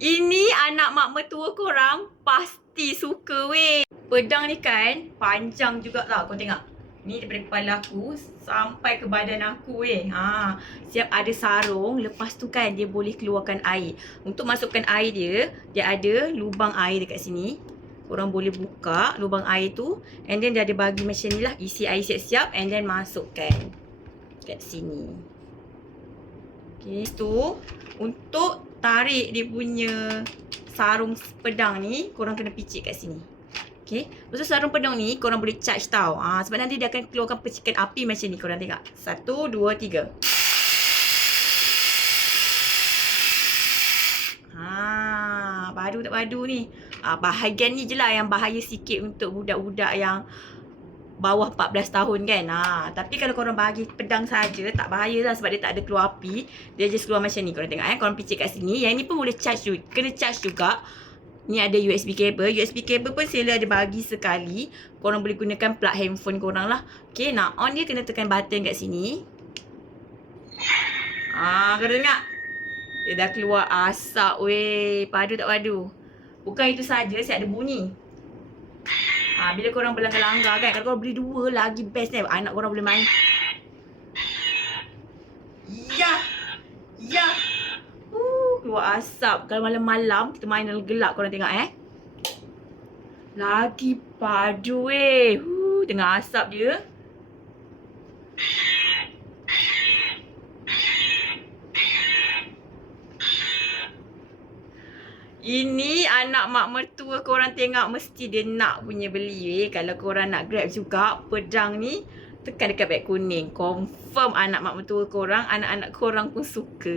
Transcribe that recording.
Ini anak mak mertua korang pasti suka weh. Pedang ni kan panjang juga tau. Kau tengok. Ni daripada kepala aku sampai ke badan aku weh. Siap ada sarung. Lepas tu kan dia boleh keluarkan air. Untuk masukkan air dia ada lubang air dekat sini. Korang boleh buka lubang air tu. And then dia ada bagi macam ni lah. Isi air siap-siap. And then masukkan kat sini. Okay. Lepas tu untuk tarik dia punya sarung pedang ni, korang kena picit kat sini. Okay. Lepas tu sarung pedang ni korang boleh charge tau. Sebab nanti dia akan keluarkan percikan api macam ni. Korang tengok. 1, 2, 3. Padu tak padu ni. Bahagian ni je lah yang bahaya sikit untuk budak-budak yang bawah 14 tahun kan. Tapi kalau korang bagi pedang saja tak bahaya lah sebab dia tak ada keluar api. Dia just keluar macam ni. Korang tengok korang picit kat sini. Yang ni pun boleh charge juga. Kena charge juga. Ni ada USB cable. USB cable pun Seller ada bagi sekali. Korang boleh gunakan plug handphone korang lah. Okay, nak on dia kena tekan button kat sini. Korang tengok. Dia dah keluar asap weh. Padu tak padu. Bukan itu saja, saya ada bunyi. Bila korang berlanggar-langgar kan, kalau korang beli 2 lagi best ni. Anak korang boleh main. Ya. Keluar asap. Kalau malam-malam kita main dalam gelap, korang tengok Lagi padu weh. Tengah asap dia. Ini anak mak mertua korang tengok mesti dia nak punya beli weh. Kalau korang nak grab juga pedang ni, tekan dekat beg kuning. Confirm anak mak mertua korang, anak-anak korang pun suka.